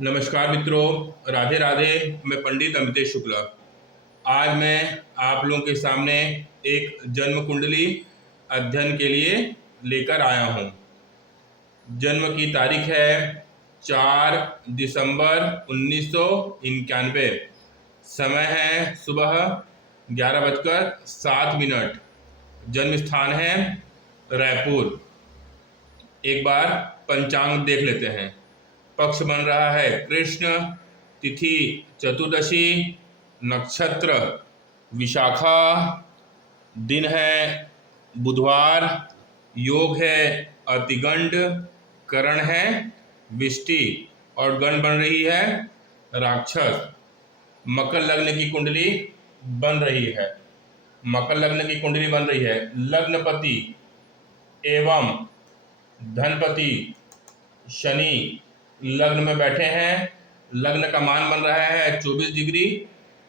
नमस्कार मित्रों, राधे राधे। मैं पंडित अमितेश शुक्ला। आज मैं आप लोगों के सामने एक जन्म कुंडली अध्ययन के लिए लेकर आया हूं। जन्म की तारीख है 4 दिसंबर 1991। समय है सुबह 11:07। जन्म स्थान है रायपुर। एक बार पंचांग देख लेते हैं। पक्ष बन रहा है कृष्ण, तिथि चतुर्दशी, नक्षत्र विशाखा, दिन है बुधवार, योग है अतिगंड, करण है विष्टि और गण बन रही है राक्षस। मकर लग्न की कुंडली बन रही है। मकर लग्न की कुंडली बन रही है। लग्नपति एवं धनपति शनि लग्न में बैठे हैं। लग्न का मान बन रहा है 24 डिग्री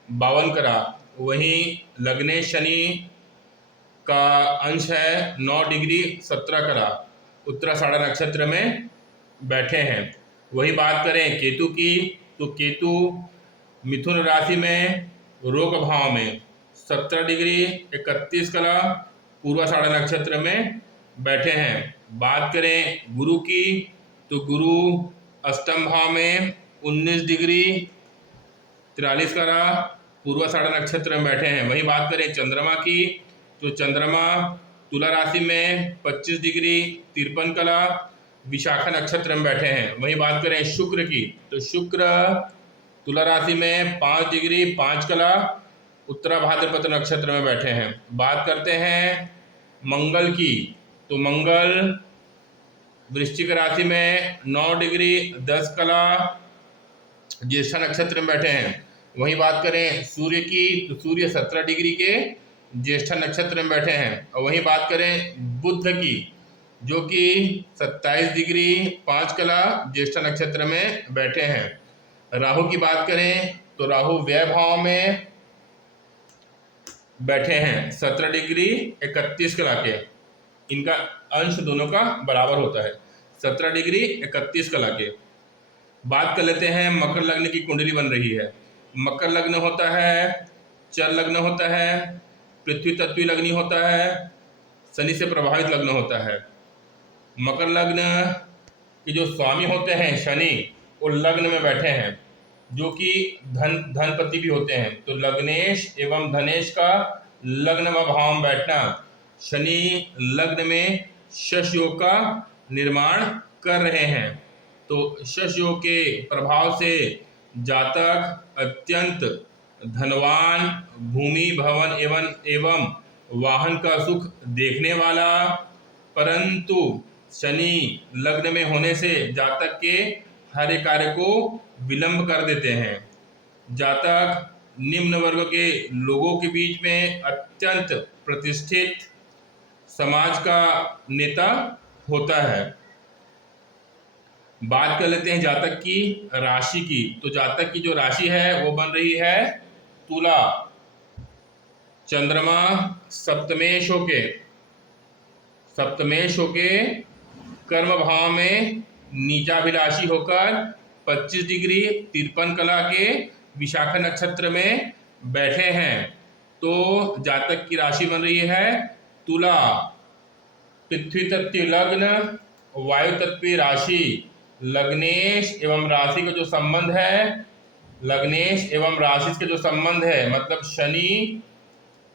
52 करा। वहीं लग्नेश शनि का अंश है 9 डिग्री 17 करा। उत्तराषाढ़ा नक्षत्र में बैठे हैं। वही बात करें केतु की, तो केतु मिथुन राशि में रोग भाव में 17 डिग्री 31 कला पूर्वाषाढ़ा नक्षत्र में बैठे हैं। बात करें गुरु की, तो गुरु अष्टम भाव में 19 डिग्री 43 कला पूर्वाषाढ़ा नक्षत्र में बैठे हैं। वही बात करें चंद्रमा की, तो चंद्रमा तुला राशि में 25 डिग्री 53 कला विशाखा नक्षत्र में बैठे हैं। वही बात करें शुक्र की, तो शुक्र तुला राशि में 5 डिग्री 5 कला उत्तरा भाद्रपद नक्षत्र में बैठे हैं। बात करते हैं मंगल की, तो मंगल वृश्चिक राशि में 9 डिग्री 10 कला ज्येष्ठा नक्षत्र में बैठे हैं। वहीं बात करें सूर्य की, तो सूर्य 17 डिग्री के ज्येष्ठा नक्षत्र में बैठे हैं। और वहीं बात करें बुध की, जो कि 27 डिग्री 5 कला ज्येष्ठा नक्षत्र में बैठे हैं। राहु की बात करें, तो राहु व्यय भाव में बैठे हैं 17 डिग्री 31 कला के। इनका अंश दोनों का बराबर होता है 17 डिग्री 31 कला के। बात कर लेते हैं मकर लग्न की कुंडली बन रही है। मकर लग्न होता है, चर लग्न होता है, पृथ्वी तत्वी लग्नी होता है, शनि से प्रभावित लग्न होता है। मकर लग्न के जो स्वामी होते हैं शनि, वो लग्न में बैठे हैं, जो कि धनपति भी होते हैं। तो लग्नेश एवं धनेश का लग्न भाव में बैठना, शनि लग्न में शश योग का निर्माण कर रहे हैं। तो शश योग के प्रभाव से जातक अत्यंत धनवान, भूमि भवन एवं वाहन का सुख देखने वाला, परंतु शनि लग्न में होने से जातक के हर एक कार्य को विलंब कर देते हैं। जातक निम्न वर्ग के लोगों के बीच में अत्यंत प्रतिष्ठित समाज का नेता होता है। बात कर लेते हैं जातक की राशि की, तो जातक की जो राशि है वो बन रही है तुला। चंद्रमा सप्तमेश होके कर्म भाव में नीचाभिलाषी होकर 25 डिग्री 53 कला के विशाखा नक्षत्र में बैठे हैं। तो जातक की राशि बन रही है तुला। पृथ्वी तत्व लग्न, वायु तत्व राशि, लग्नेश एवं राशि का जो संबंध है, लग्नेश एवं राशि का जो संबंध है, मतलब शनि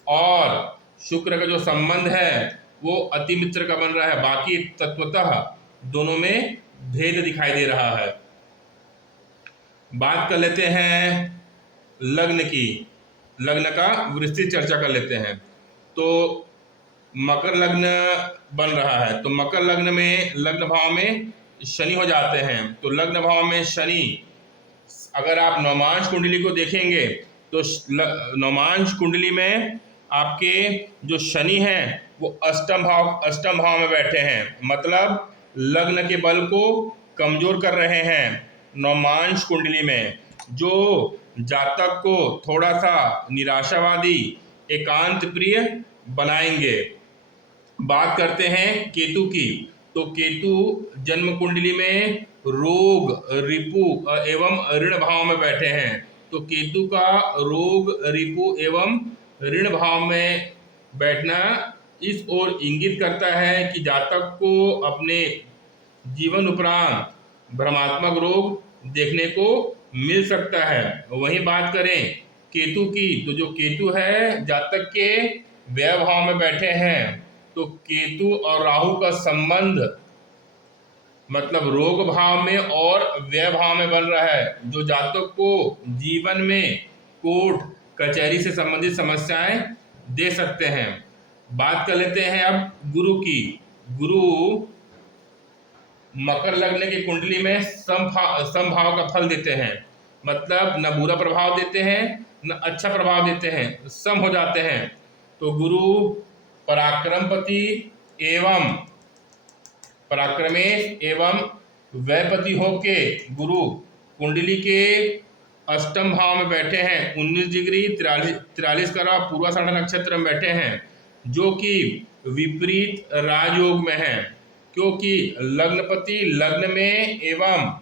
और शुक्र का जो संबंध है वो अति मित्र का बन रहा है। बाकी तत्वतः दोनों में भेद दिखाई दे रहा है। बात कर लेते हैं लग्न की, लग्न का विस्तृत चर्चा कर लेते हैं। तो मकर लग्न बन रहा है, तो मकर लग्न में लग्न भाव में शनि हो जाते हैं। तो लग्न भाव में शनि, अगर आप नवमांश कुंडली को देखेंगे तो नवमांश कुंडली में आपके जो शनि हैं वो अष्टम भाव में बैठे हैं, मतलब लग्न के बल को कमजोर कर रहे हैं। नवमांश कुंडली में जो जातक को थोड़ा सा निराशावादी, एकांत प्रिय बनाएंगे। बात करते हैं केतु की, तो केतु जन्म कुंडली में रोग, रिपु एवं ऋण भाव में बैठे हैं। तो केतु का रोग, रिपु एवं ऋण भाव में बैठना इस ओर इंगित करता है कि जातक को अपने जीवन उपरांत भ्रमात्मक रोग देखने को मिल सकता है। वहीं बात करें केतु की, तो जो केतु है जातक के व्यय भाव में बैठे हैं, तो केतु और राहु का संबंध मतलब रोग भाव में और व्यय भाव में बन रहा है, जो जातक को जीवन में कोर्ट कचहरी से संबंधित समस्याएं दे सकते हैं। बात कर लेते हैं अब गुरु की। गुरु मकर लग्न की कुंडली में समभाव का फल देते हैं, मतलब न बुरा प्रभाव देते हैं न अच्छा प्रभाव देते हैं, सम हो जाते हैं। तो गुरु पराक्रमपति एवं पराक्रमेश एवं व्ययपति होके गुरु कुंडली के अष्टम भाव में बैठे हैं, 19 डिग्री 43 का पूर्वाषाढ़ नक्षत्र में बैठे हैं, जो कि विपरीत राजयोग में है। क्योंकि लग्नपति लग्न में एवं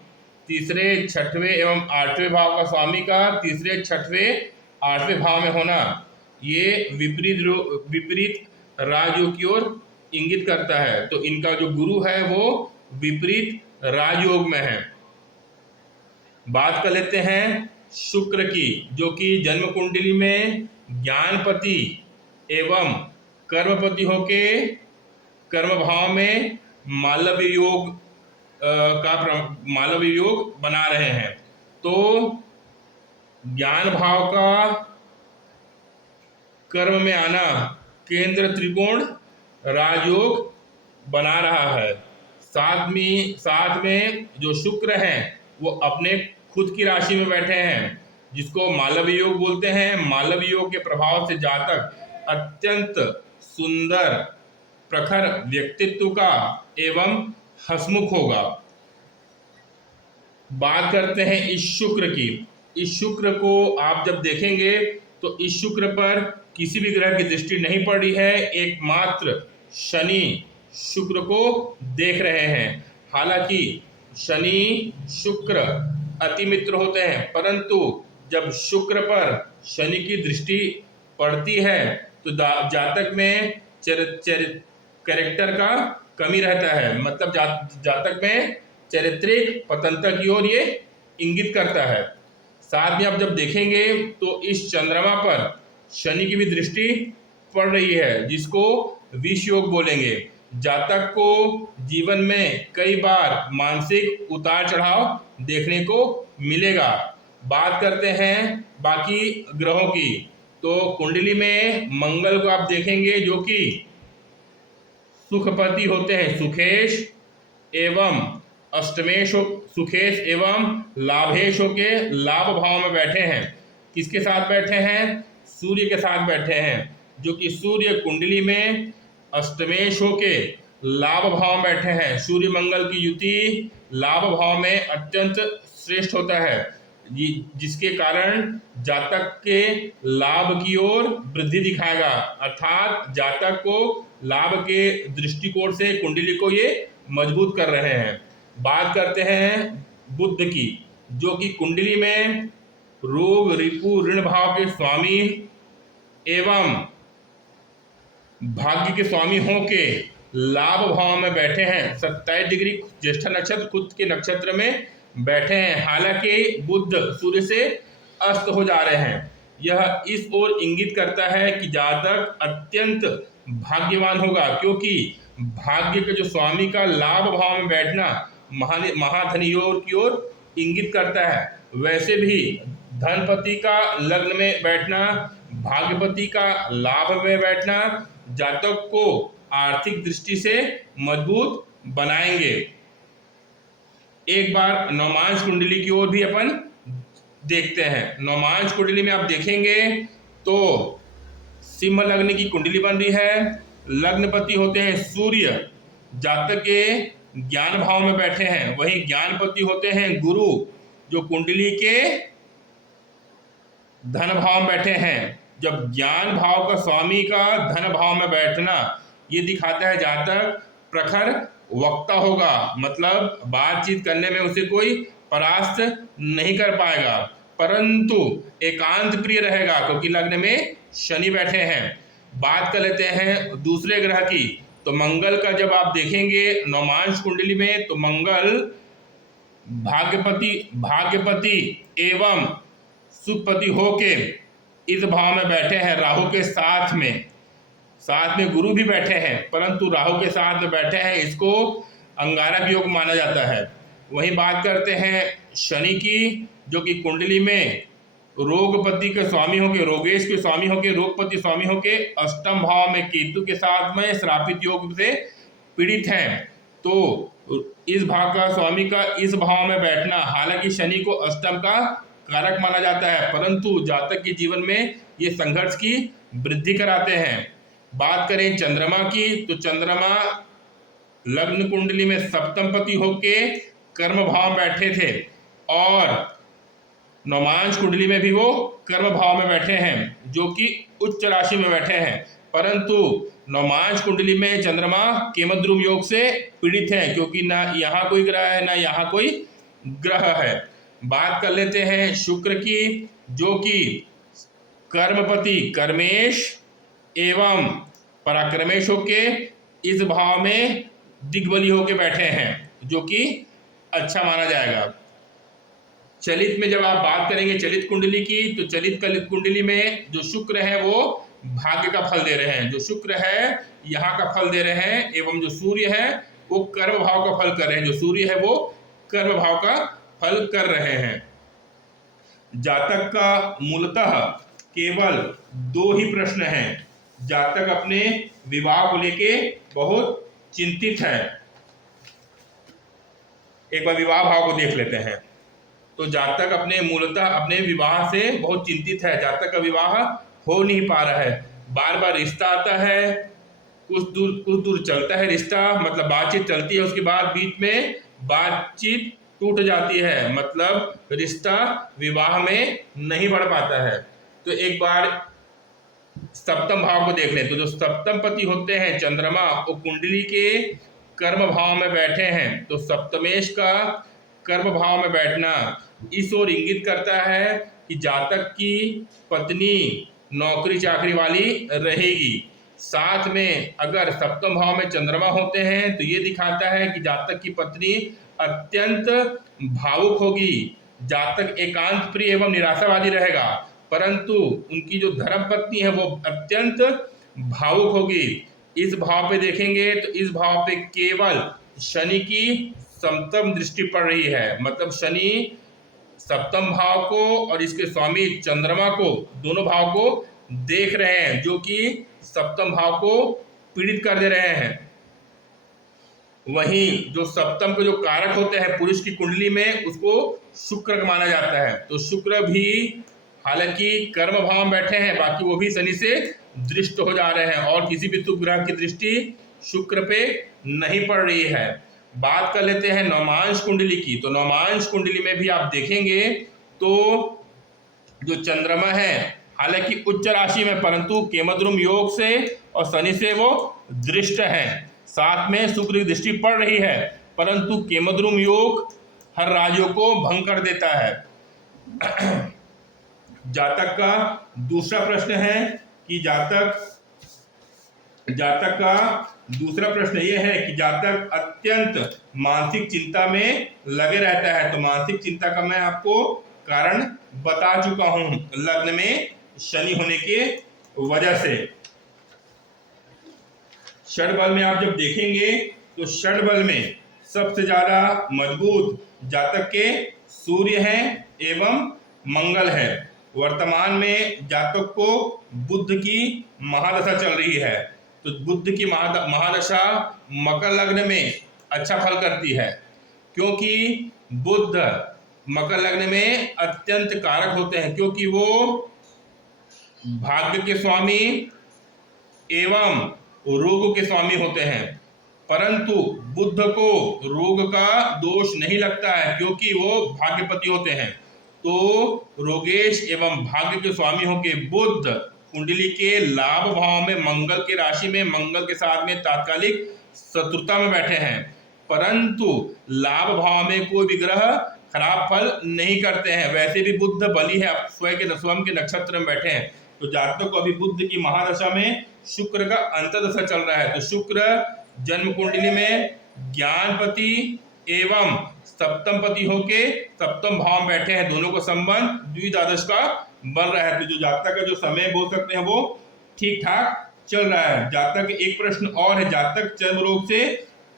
तीसरे छठवें एवं आठवें भाव का स्वामी का तीसरे छठवें आठवें भाव में होना ये विपरीत राजयोग की ओर इंगित करता है। तो इनका जो गुरु है वो विपरीत राजयोग में है। बात कर लेते हैं शुक्र की, जो कि जन्म कुंडली में ज्ञानपति एवं कर्मपति होके कर्म भाव में मालव्य योग बना रहे हैं। तो ज्ञान भाव का कर्म में आना केंद्र त्रिकोण राजयोग बना रहा है। साथ में जो शुक्र हैं वो अपने खुद की राशि में बैठे हैं, जिसको मालव्य योग बोलते हैं। मालव्य योग के प्रभाव से जातक अत्यंत सुंदर प्रखर व्यक्तित्व का एवं हंसमुख होगा। बात करते हैं इस शुक्र की। इस शुक्र को आप जब देखेंगे तो इस शुक्र पर किसी भी ग्रह की दृष्टि नहीं पड़ी है, एकमात्र शनि शुक्र को देख रहे हैं। हालांकि शनि शुक्र अति मित्र होते हैं, परंतु जब शुक्र पर शनि की दृष्टि पड़ती है तो जातक में कैरेक्टर का कमी रहता है, मतलब जातक में चारित्रिक पतनता की ओर ये इंगित करता है। साथ में आप जब देखेंगे तो इस चंद्रमा पर शनि की भी दृष्टि पड़ रही है, जिसको विष योग बोलेंगे। जातक को जीवन में कई बार मानसिक उतार चढ़ाव देखने को मिलेगा। बात करते हैं बाकी ग्रहों की, तो कुंडली में मंगल को आप देखेंगे जो कि सुखपति होते हैं, सुखेश एवं लाभेश के लाभ भाव में बैठे हैं। किसके साथ बैठे हैं? सूर्य के साथ बैठे हैं, जो कि सूर्य कुंडली में अष्टमेश के लाभ भाव में बैठे हैं। सूर्य मंगल की युति लाभ भाव में अत्यंत श्रेष्ठ होता है, जिसके कारण जातक के लाभ की ओर वृद्धि दिखाएगा, अर्थात जातक को लाभ के दृष्टिकोण से कुंडली को ये मजबूत कर रहे हैं। बात करते हैं बुध की, जो कि कुंडली में रोग, रिपु, ऋण भाव के स्वामी एवं भाग्य के स्वामी होके लाभ भाव में बैठे हैं। 27 डिग्री ज्येष्ठ नक्षत्र खुद के नक्षत्र में बैठे हैं। हालांकि बुध सूर्य से अस्त हो जा रहे हैं। यह इस ओर इंगित करता है कि जातक अत्यंत भाग्यवान होगा, क्योंकि भाग्य के जो स्वामी का लाभ भाव में बैठना महाधनी योग की ओर इंगित करता है। वैसे भी धनपति का लग्न में बैठना, भाग्यपति का लाभ में बैठना जातक को आर्थिक दृष्टि से मजबूत बनाएंगे। एक बार नवमांश कुंडली की ओर भी अपन देखते हैं। नवमांश कुंडली में आप देखेंगे तो सिंह लग्न की कुंडली बन रही है। लग्नपति होते हैं सूर्य, जातक के ज्ञान भाव में बैठे हैं। वहीं ज्ञानपति होते हैं गुरु, जो कुंडली के धन भाव में बैठे हैं। जब ज्ञान भाव का स्वामी का धन भाव में बैठना ये दिखाता है जातक प्रखर वक्ता होगा, मतलब बातचीत करने में उसे कोई परास्त नहीं कर पाएगा, परंतु एकांत प्रिय रहेगा क्योंकि लग्न में शनि बैठे हैं। बात कर लेते हैं दूसरे ग्रह की। तो मंगल का जब आप देखेंगे नवमांश कुंडली में, तो मंगल भाग्यपति एवं सुखपति होके इस भाव में बैठे हैं राहु के साथ में। साथ में गुरु भी बैठे हैं, परंतु राहु के साथ में बैठे हैं, इसको अंगारक योग माना जाता है। वहीं बात करते हैं शनि की, जो कि कुंडली में रोगपति के स्वामी होके, रोगेश के स्वामी होके, रोगपति स्वामी होके अष्टम भाव में केतु के साथ में श्रापित योग से पीड़ित हैं। तो इस भाव का स्वामी का इस भाव में बैठना, हालांकि शनि को अष्टम का कारक माना जाता है, परंतु जातक के जीवन में ये संघर्ष की वृद्धि कराते हैं। बात करें चंद्रमा की, तो चंद्रमा लग्न कुंडली में सप्तमपति होके कर्म भाव में बैठे थे और नवमांश कुंडली में भी वो कर्म भाव में बैठे हैं, जो कि उच्च राशि में बैठे हैं, परंतु नवमांश कुंडली में चंद्रमा केमद्रुम योग से पीड़ित है, क्योंकि ना यहाँ कोई ग्रह है ना यहाँ कोई ग्रह है। बात कर लेते हैं शुक्र की, जो कि कर्मपति कर्मेश एवं पराक्रमेश होके इस भाव में दिग्बली होके बैठे हैं, जो कि अच्छा माना जाएगा। चलित में जब आप बात करेंगे चलित कुंडली की, तो चलित कुंडली में जो शुक्र है वो भाग्य का फल दे रहे हैं, जो शुक्र है यहाँ का फल दे रहे हैं, एवं जो सूर्य है वो कर्म भाव का फल कर रहे हैं, जो सूर्य है वो कर्म भाव का फल कर रहे हैं। जातक का मूलतः केवल 2 ही प्रश्न हैं। जातक अपने विवाह को लेके बहुत चिंतित है। एक बार विवाह भाव को देख लेते हैं। तो जातक मूलतः अपने विवाह से बहुत चिंतित है। जातक का विवाह हो नहीं पा रहा है, बार बार रिश्ता आता है, कुछ दूर चलता है रिश्ता, मतलब बातचीत चलती है, उसके बाद बीच में बातचीत टूट जाती है, मतलब रिश्ता विवाह में नहीं बढ़ पाता है। तो एक बार सप्तम भाव को देख लें। तो जो सप्तम पति होते हैं चंद्रमा, वो कुंडली के कर्म भाव में बैठे हैं, तो सप्तमेश का कर्म भाव में बैठना इस ओर इंगित करता है कि जातक की पत्नी नौकरी चाकरी वाली रहेगी। साथ में अगर सप्तम भाव में चंद्रमा होते हैं तो ये दिखाता है कि जातक की पत्नी अत्यंत भावुक होगी, जातक एकांत प्रिय एवं निराशावादी रहेगा, परंतु उनकी जो धर्म पत्नी है वो अत्यंत भावुक होगी। इस भाव पे देखेंगे तो इस भाव पे केवल शनि की सप्तम दृष्टि पड़ रही है, मतलब शनि सप्तम भाव को और इसके स्वामी चंद्रमा को, दोनों भाव को देख रहे हैं, जो कि सप्तम भाव को पीड़ित कर दे रहे हैं। वहीं जो सप्तम के जो कारक होते हैं पुरुष की कुंडली में, उसको शुक्र माना जाता है। तो शुक्र भी हालांकि कर्म भाव में बैठे हैं, बाकी वो भी शनि से दृष्ट हो जा रहे हैं और किसी भी शुभ ग्रह की दृष्टि शुक्र पे नहीं पड़ रही है। बात कर लेते हैं नवमांश कुंडली की। तो नवमांश कुंडली में भी आप देखेंगे तो जो चंद्रमा है हालांकि उच्च राशि में, परंतु केमद्रुम योग से और शनि से वो दृष्ट है। साथ में शुक्र की दृष्टि पड़ रही है, परंतु केमद्रुम योग हर राज्यों को भंग कर देता है। जातक का दूसरा प्रश्न है कि जातक का दूसरा प्रश्न ये है कि जातक अत्यंत मानसिक चिंता में लगे रहता है। तो मानसिक चिंता का मैं आपको कारण बता चुका हूं, लग्न में शनि होने के वजह से। षड बल में आप जब देखेंगे तो षड बल में सबसे ज्यादा मजबूत जातक के सूर्य हैं एवं मंगल है। वर्तमान में जातक को बुध की महादशा चल रही है, तो बुध की महादशा मकर लग्न में अच्छा फल करती है, क्योंकि बुध मकर लग्न में अत्यंत कारक होते हैं, क्योंकि वो भाग्य के स्वामी एवं रोग के स्वामी होते हैं। परंतु बुध को रोग का दोष नहीं लगता है, क्योंकि वो भाग्यपति होते हैं। तो रोगेश एवं भाग्य के स्वामी होके बुध कुंडली के लाभ भाव में मंगल की राशि में, मंगल के साथ में तात्कालिक शत्रुता में बैठे हैं। परंतु लाभ भाव में कोई भी ग्रह खराब फल नहीं करते हैं। वैसे भी बुध बली है, स्वयं के नक्षत्र में बैठे हैं, तो जातक को अभी बुध की महादशा में शुक्र का अंतर्दशा चल रहा है। तो शुक्र जन्म कुंडली में ज्ञानपति एवं सप्तम पति होके सप्तम भाव में बैठे हैं, दोनों का संबंध द्विद्वादश का बन रहा है। तो जो जातक का जो समय बोल सकते हैं वो ठीक ठाक चल रहा है। जातक एक प्रश्न और है, जातक चर्म रोग से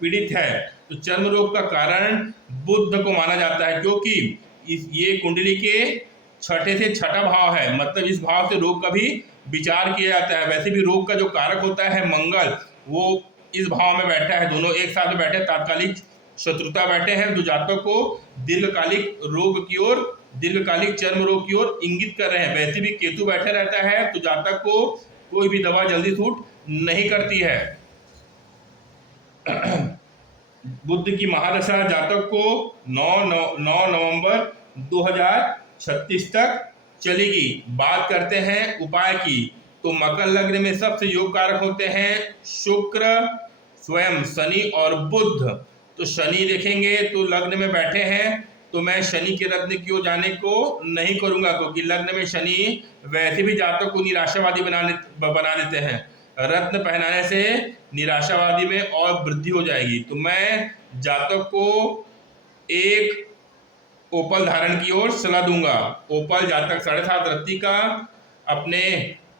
पीड़ित है, तो चर्म रोग का कारण बुध को माना जाता है, क्योंकि ये कुंडली के छठे से छठा भाव है, मतलब इस भाव से रोग का भी विचार किया जाता है। वैसे भी रोग का जो कारक होता है मंगल, वो इस भाव में बैठा है, दोनों एक साथ बैठे, तात्कालिक शत्रुता बैठे हैं, जो जातक को दीर्घकालिक रोग की ओर, दीर्घकालिक चर्म रोग की ओर इंगित कर रहे हैं। वैसे भी केतु बैठे रहता है, तो जातक को कोई भी दवा जल्दी सूट नहीं करती है। बुध की महादशा जातक को 9 नवंबर 2036 तक चलेगी। बात करते हैं उपाय की, तो मकर लग्न में सबसे योग कारक होते हैं शुक्र, स्वयं शनि और बुध। तो शनि देखेंगे तो लग्न में बैठे हैं, तो मैं शनि के रत्न की ओर जाने को नहीं करूंगा, क्योंकि लग्न में शनि वैसे भी जातक को निराशावादी बना देते हैं। रत्न पहनाने से निराशावादी में और वृद्धि हो जाएगी। तो मैं जातक को एक ओपल धारण की ओर सलाह दूंगा। ओपल जातक 7.5 रत्ती का अपने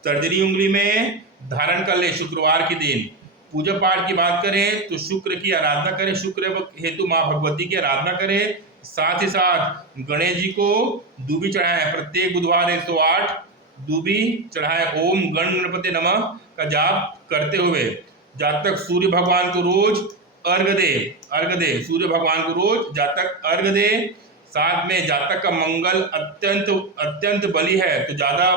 तर्जनी उंगली में धारण कर ले शुक्रवार के दिन। पूजा पाठ की बात करें तो शुक्र की आराधना करें, शुक्र हेतु माँ भगवती की आराधना करें। साथ ही साथ गणेश जी को दूबी चढ़ाएं, प्रत्येक बुधवार 108 दूबी चढ़ाएं। ओम गणपति नमः का जाप करते हुए जातक सूर्य भगवान को रोज अर्घ दे, सूर्य भगवान को रोज जातक अर्घ दे। साथ में जातक का मंगल अत्यंत बली है, तो ज्यादा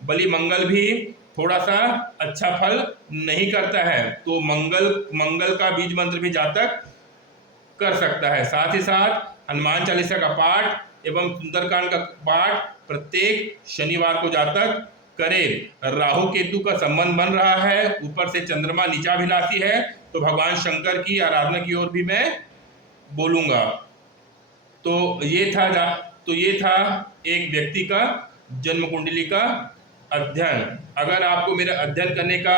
बली मंगल भी थोड़ा सा अच्छा फल नहीं करता है, तो मंगल का बीज मंत्र भी जातक कर सकता है। साथ ही साथ हनुमान चालीसा का पाठ एवं सुंदरकांड का पाठ प्रत्येक शनिवार को जातक करे। राहु केतु का संबंध बन रहा है, ऊपर से चंद्रमा नीचाभिलाषी है, तो भगवान शंकर की आराधना की ओर भी मैं बोलूंगा। तो ये था एक व्यक्ति का जन्म कुंडली का अध्ययन। अगर आपको मेरा अध्ययन करने का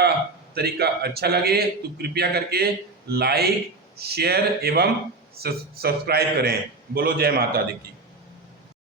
तरीका अच्छा लगे तो कृपया करके लाइक, शेयर एवं सब्सक्राइब करें। बोलो जय माता दी की।